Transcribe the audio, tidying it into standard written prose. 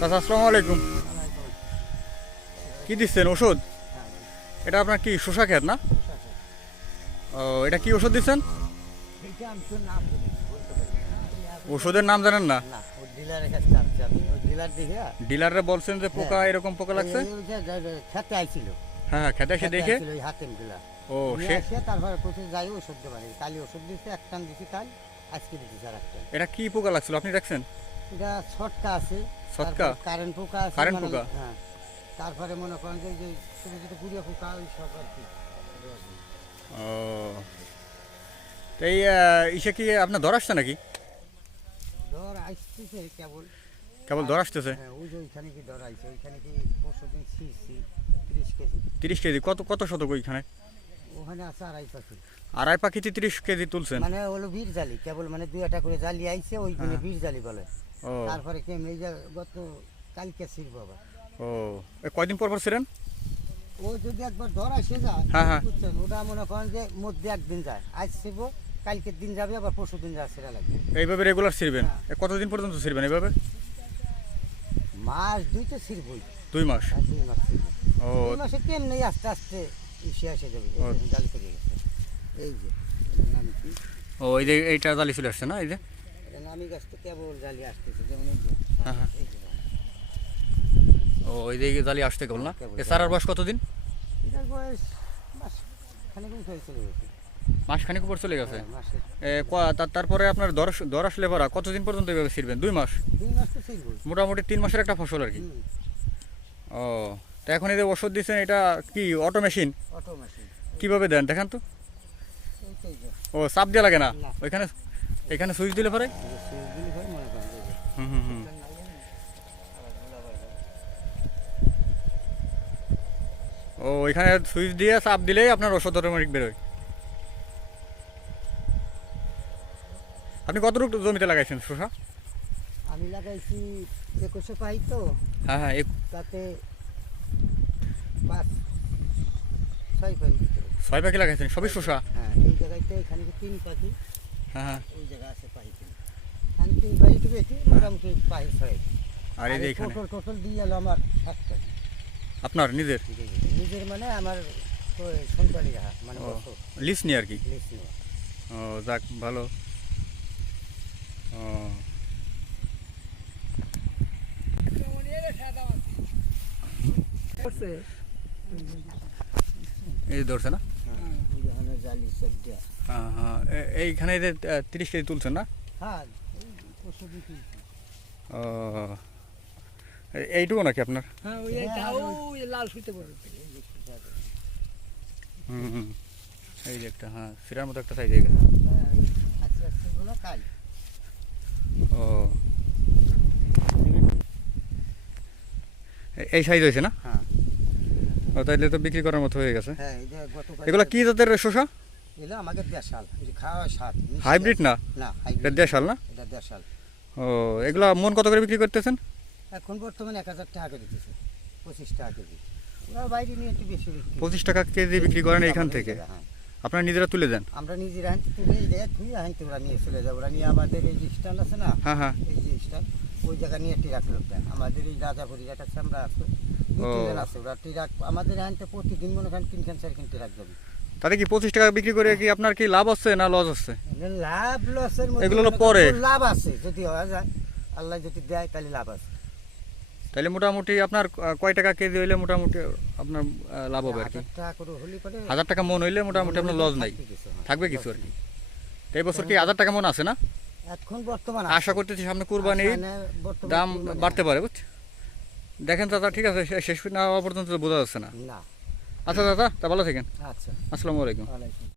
চাচা আসসালামু আলাইকুম। কি দিচ্ছেন ওষুধ? এটা আপনার কি শসা ক্ষেত না? ও, এটা কি ওষুধ দিচ্ছেন? ওষুধের নাম জানেন না? ডিলাররা বলছেন যে পোকা এরকম পোকা লাগছে। খেতে আইছিল, হ্যাঁ হ্যাঁ, খেতে এসে দেখে। হাতেম গুলা ও সে তারপরে প্রচুর যাই ওষুধ দেওয়া কালি ওষুধ দিচ্ছে, এক টান দিচ্ছি কাল, আজকে দিচ্ছি স্যার একটা। এটা কি পোকা লাগছিল আপনি দেখছেন? এটা ছটকা আছে, ছটকা? কারেন্ট পোকা আছে, কারেন্ট পোকা? হ্যাঁ। তারপরে মনে করেন যে ছোটো ছোটো গুড়িয়া পোকা, ওই সব আর কি। ও, তো এই ইসে কি আপনার দর আসছে নাকি? দর আসতেছে কেবল। কেবল দর আসতেছে? হ্যাঁ, ওই যে ওইখানে কি দর আইছে, ওইখানে কি পরশু দিন ছিঁড়ছি 30 কেজি। 30 কেজি? কত কত শতক ওইখানে? ওখানে আছে 2.5 পাখি। আড়াই পাখিতে 30 কেজি তুলছেন? মানে হলো বীর জালি, কেবল মানে 2-1টা করে জালি আইছে, ওইগুলো বীর জালি বলে। ও, তারপরে কেমন এই যে গত কালকে ছিড়বো আবার। ও, কয়দিন পর পর ছিলেন? ও যদি একবার ধর আসে যায়, হ্যাঁ হ্যাঁ, বুঝছেন, ওটা মনে করেন যে মধ্যে একদিন যায়, আজ ছিড়বো, কালকের দিন যাবে, আবার পরশু দিন যা ছেড়া লাগবে। এইভাবে রেগুলার ছিড়বেন? কতদিন পর্যন্ত ছিড়বেন এইভাবে? মাস 2 তো ছিড়বই। 2 মাস? 2 মাস ছিড়বো। ও, 2 মাসে কেমনি আস্তে আস্তে ইসে আসে যাবে। এই যে জালি করে গেছে, এই যে নাম কি, ও, এই যে এইটা জালি চলে আসছে না? এই যে এটা নামি গাছ তো কেবল জালি আসতেছে, যেমন এই যে, হ্যাঁ হ্যাঁ, এই যে ও, এই যে জালি আসতে কেবল না? কেবল এ সারার বয়স কতদিন? এটার বয়স মাস খানিক হয়ে চলে গেছে। মাস খানিক উপর চলে গেছে? হ্যাঁ, মাসে তারপরে আপনার দর দর আসলে পরা কতদিন পর্যন্ত এইভাবে ছিড়বেন? 2 মাস? 2 মাস তো ছিড়বই। মোটামুটি 3 মাসের একটা ফসল আর কি। হুম, ও, তা এখন এই যে ওষুধ দিচ্ছেন, এটা কি অটো মেশিন? Auto machine. কীভাবে দেন দেখান তো? এইটাই যে, ও, চাপ দেওয়া লাগে না না। ওইখানে? এখানে সুইচ দিলে পরে? এই যে সুইচ দিলে হয়, মনে করেন এই যে। হুম হুম হুম। ও, ওইখানে সুইচ দিয়ে চাপ দিলেই আপনার ওষুধ অটোমেটিক বেরোয়। আপনি কতটুকু জমিতে লাগাইছেন শসা? আমি লাগাইছি 21 পাই তো, হ্যাঁ হ্যাঁ, তাতে 5-6 পাই ভিতরে। 6 পাখি লাগাইছেন সবই শসা? হ্যাঁ, এই জায়গাতে এখানে 3 পাখি, হ্যাঁ হ্যাঁ, ওই জায়গা আছে পাই 3। আমি 3 পাই একটু বেশি, মোটামুটি পাই 6। আর এই যে এখানে টোটাল দিয়ে গেল আমার 7টা। আপনার নিজের? নিজের মানে আমার সন্তানি রাখা, মানে লিস্ট নিয়ে আর কি? লিস্ট নেওয়া। ও, যাক ভালো। ও, এই ধরছে না? হ্যাঁ, ওই যেখানে জালি সব দেওয়া। হ্যাঁ হ্যাঁ, এইখানে এই যে 30 কেজি তুলছেন না? হ্যাঁ, এই পরশু দিন কিনছি। ও, এইটুকু নাকি আপনার? হ্যাঁ, ওই লাল সুইতে পড়ে। হুম হুম, এই যে একটা, হ্যাঁ, সিরার মতো একটা সাইজ হয়ে গেছে। হ্যাঁ, আজকে আজকে বলো কাল। ও, এই সাইজ হয়েছে না? হ্যাঁ ও, তাইলে তো বিক্রি করার মতো হয়ে গেছে। হ্যাঁ, এই যে গতকাল এগুলো কি জাতের শসা? এলো আমাকে দেশাল, এই যে খাওয়া স্বাদ মিষ্টি হাইব্রিড আছে। না? না, এটা হাইব্রিড দেশাল না? এটা দেশাল। ও, এগুলা মন কত করে বিক্রি করতেছেন? এখন বর্তমানে 1000 টাকা করে দিতেছে, 25 টাকা কেজি। ওরা বাইরে নিয়ে একটু বেশি বিক্রি। 25 টাকা কেজি বিক্রি করেন এইখান থেকে? হ্যাঁ, আপনারা নিজেরা তুলে দেন? আমরা নিজেরা হাঁটতে তুলে এই জায়গায় ধুয়ে হাঁটতে ওরা নিয়ে চলে যাবো। ওরা নিয়ে আমাদের এই যে স্ট্যান্ড আছে না, হ্যাঁ হ্যাঁ, এই যে স্ট্যান্ড, ওই জায়গা নিয়ে টিরাক লোক দেন। আমাদের এই রাজাপুরি একটা চামড়া আছে, ও। 2-3 আছে, ওরা টিরাক আমাদের হাঁটতে প্রতিদিন মনে করেন 3-4 টিরাক যাবে। তাতে কি 25 টাকা বিক্রি করে কি আপনার কি লাভ হচ্ছে না লস হচ্ছে? লাভ লসের মধ্যে এগুলো হলো মনে করেন পরে। লাভ আছে, যদি হওয়া যায়, আল্লাহ যদি দেয় তাহলে লাভ আছে। তাহলে মোটামুটি আপনার কয় টাকা কেজি হইলে মোটামুটি আপনার লাভ হবে আর কি? 1000 টাকা করে হলে পরে 1000 টাকা মন হইলে মোটামুটি আপনার লস নাই, থাকবে কিছু, হ্যাঁ, থাকবে কিছু আর কি। তো এই বছর কি 1000 টাকা মন আছে না? এখন বর্তমান আশা করতেছি সামনে কুরবানি ঈদ দাম বাড়তে পারে, বুঝছেন? দেখেন দাদা, ঠিক আছে, শেষ না হওয়া পর্যন্ত তো বোঝা যাচ্ছে না। না। আচ্ছা দাদা, তা ভালো থাকেন। আচ্ছা, আসসালামু আলাইকুম। ওয়ালাইকুম।